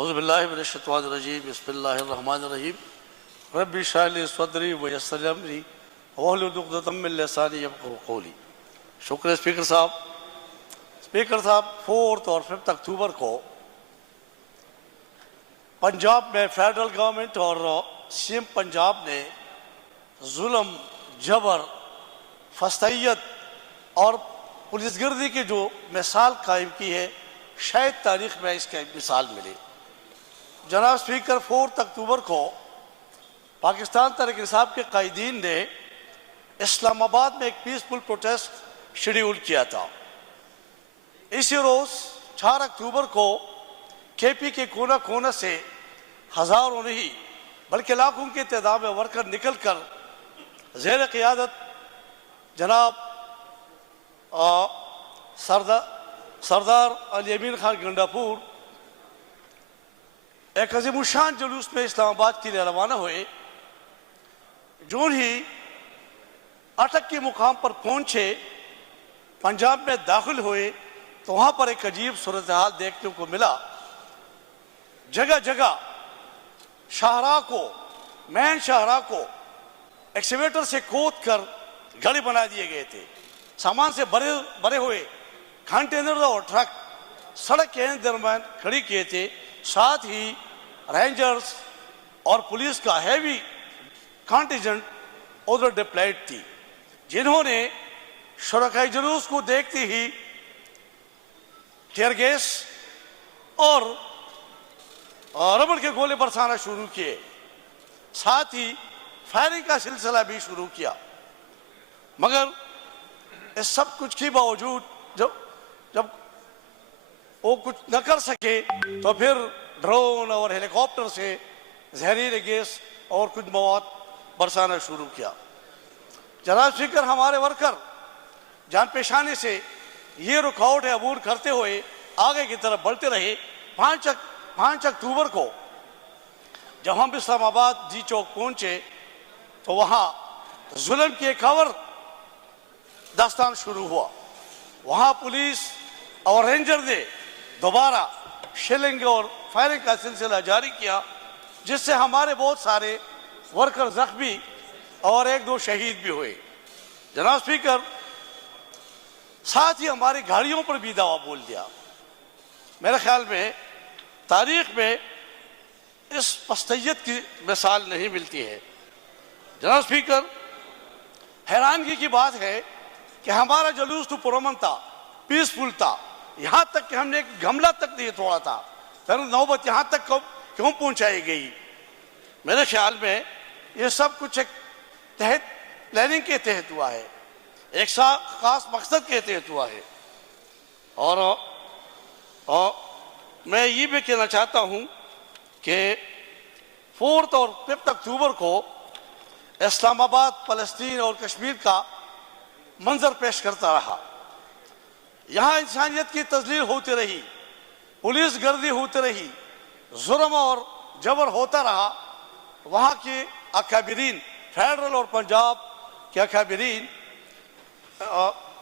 औज़ुबिल्लाहिमिनश्शैतानिर्रजीम बिस्मिल्लाहिर्रहमानिर्रहीम रब्बि इश्रह ली सदरी व यस्सिर ली अमरी वहलुल उक़दतम मिन लिसानी यफ़क़हू क़ौली। शुक्र स्पीकर साहब। 4 और 5 अक्टूबर को पंजाब में फेडरल गवर्नमेंट और सीएम पंजाब ने जुल्म, जबर, फस्तैयत और पुलिसगर्दी की जो मिसाल कायम की है, शायद तारीख में इसका एक मिसाल मिले। जनाब स्पीकर, 4 अक्टूबर को पाकिस्तान तहरीक इंसाफ के कायदीन ने इस्लामाबाद में एक पीसफुल प्रोटेस्ट शेड्यूल किया था। इसी रोज़ 4 अक्टूबर को केपी के कोना कोना से हज़ारों नहीं बल्कि लाखों की तादाद में वर्कर निकल कर ज़ेर क़ियादत जनाब सरदार अली अमीन खान गंडापुर एक अज़ीमुशान जुलूस में इस्लामाबाद के लिए रवाना हुए। जो ही अटक के मुकाम पर पहुंचे, पंजाब में दाखिल हुए तो वहां पर एक अजीब सूरत हाल देखने को मिला। जगह जगह मेन शाहराह को एक्सीवेटर से खोद कर गली बना दिए गए थे। सामान से भरे हुए कंटेनर और ट्रक सड़क के दरमियान खड़ी किए थे। साथ ही रेंजर्स और पुलिस का हैवी कंटिजेंट उधर डिप्लॉयड थी, जिन्होंने शुरकाई जुलूस को देखते ही टीयर गैस और रबड़ के गोले बरसाना शुरू किए। साथ ही फायरिंग का सिलसिला भी शुरू किया। मगर इस सब कुछ के बावजूद जब वो कुछ न कर सके तो फिर ड्रोन और हेलीकॉप्टर से जहरीले गैस और कुछ मवाद बरसाना शुरू किया। जनाब स्पीकर, हमारे वर्कर जान पेशानी से ये रुकावट अबूर करते हुए आगे की तरफ बढ़ते रहे। 5 अक्टूबर को जब हम इस्लामाबाद जी चौक पहुंचे तो वहां जुल्म की एक और दास्तान शुरू हुआ। वहां पुलिस और रेंजर ने दोबारा शेलिंग और फायरिंग का सिलसिला जारी किया, जिससे हमारे बहुत सारे वर्कर जख्मी और 1-2 शहीद भी हुए। जनाब स्पीकर, साथ ही हमारी गाड़ियों पर भी दावा बोल दिया। मेरे ख्याल में तारीख में इस फस्तैयत की मिसाल नहीं मिलती है। जनाब स्पीकर, हैरानगी की बात है कि हमारा जुलूस तो पुरअमन था, पीसफुल था, यहाँ तक कि हमने एक गमला तक नहीं तोड़ा था। फिर नौबत यहाँ तक क्यों पहुँचाई गई? मेरे ख्याल में ये सब कुछ एक तहत प्लानिंग के तहत हुआ है, एक खास मकसद के तहत हुआ है। और मैं ये भी कहना चाहता हूँ कि 4 और 5 अक्टूबर को इस्लामाबाद फ़लस्तीन और कश्मीर का मंजर पेश करता रहा। यहाँ इंसानियत की तज़लील होती रही, पुलिस गर्दी होती रही, जुर्म और जबर होता रहा। वहाँ के अकाबिरीन, फेडरल और पंजाब के अकाबिरीन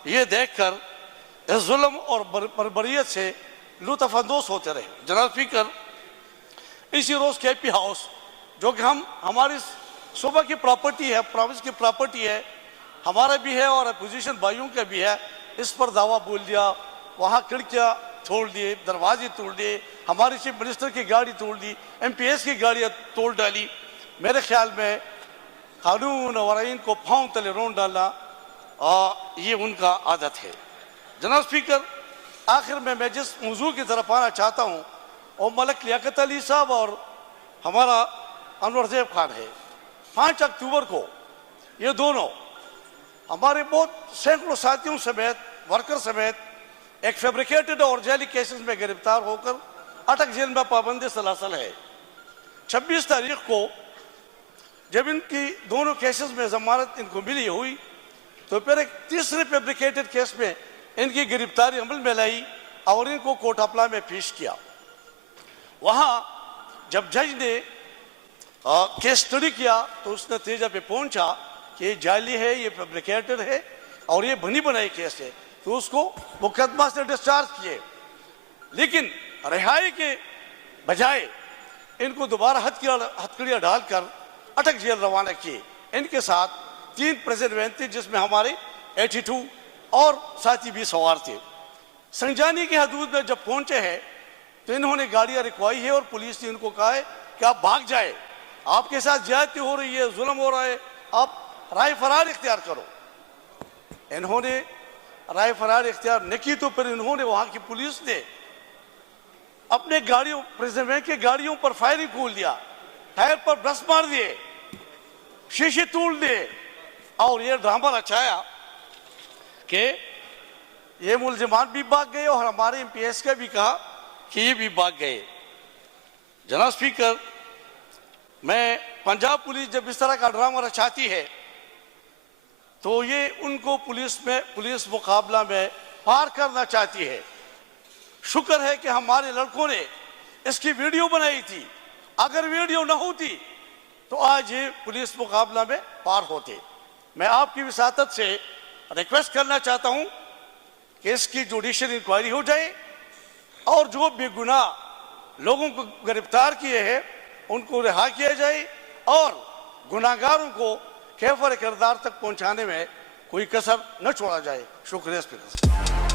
ये देखकर इस जुल्म और बर्बरियत से लुत्फ़अंदोज़ होते रहे। जनाब स्पीकर, इसी रोज़ केपी हाउस, जो कि हमारी सूबा की प्रॉपर्टी है, प्रोविंस की प्रॉपर्टी है, हमारा भी है और अपोजिशन भाइयों का भी है, इस पर दावा बोल दिया। वहाँ खिड़कियाँ तोड़ दिए, दरवाजे तोड़ दिए, हमारी चीफ मिनिस्टर की गाड़ी तोड़ दी, MPS की गाड़ियाँ तोड़ डाली। मेरे ख्याल में कानून और आइन को पाँव तले रोन डालना ये उनका आदत है। जनाब स्पीकर, आखिर में मैं जिस मौजू की तरफ आना चाहता हूँ वो मलिक लियाकत अली साहब और हमारा अनवर ज़ैब खान है। 5 अक्टूबर को ये दोनों हमारे बहुत सैकड़ों साथियों समेत, वर्कर समेत एक फैब्रिकेटेड और जैली केसेस में गिरफ्तार होकर अटक जेल में पाबंदी सलासल है। 26 तारीख को जब इनकी दोनों केसेस में जमानत इनको मिली हुई तो फिर एक तीसरे फैब्रिकेटेड केस में इनकी गिरफ्तारी अमल में लाई और इनको कोटापला में पेश किया। वहाँ जब जज ने केस स्टडी किया तो उस नतीजे पे पहुंचा कि ये जाली है, ये फैब्रिकेटेड है और ये बनी बनाई केस है, तो उसको मुकदमा से डिस्चार्ज किए। लेकिन रिहाई के बजाय इनको दोबारा हथकड़ियाँ डालकर अटक जेल रवाना किए। इनके साथ 3 प्रेसिडेंट थे, जिसमें हमारे 82 और साथी भी सवार थे। संजानी की हदूद में जब पहुंचे हैं तो इन्होंने गाड़ियां रुकवाई है और पुलिस ने इनको कहा है कि आप भाग जाए, आपके साथ ज्यादती हो रही है, जुल्म हो रहा है, आप राय फरार इख्तियार करो। इन्होंने राय फरार इख्तियार न की तो फिर इन्होंने वहां की पुलिस ने अपने गाड़ियों प्रेसिडेंट के गाड़ियों पर फायरिंग खोल दिया, टायर पर ब्रश मार दिए, शीशे तोड़ दिए और ये ड्रामा रचाया कि ये मुलजिमान भी भाग गए और हमारे एमपीएस का भी कहा कि ये भी भाग गए। जनाब स्पीकर, मैं पंजाब पुलिस जब इस तरह का ड्रामा रचाती है तो ये उनको पुलिस मुकाबला में पार करना चाहती है। शुक्र है कि हमारे लड़कों ने इसकी वीडियो बनाई थी, अगर वीडियो न होती तो आज ये पुलिस मुकाबला में पार होते। मैं आपकी विसातत से रिक्वेस्ट करना चाहता हूं कि इसकी जुडिशियल इंक्वायरी हो जाए और जो बेगुनाह लोगों को गिरफ्तार किए हैं उनको रिहा किया जाए और गुनाहगारों को कैफर किरदार तक पहुंचाने में कोई कसर न छोड़ा जाए। शुक्रिया स्पीकर।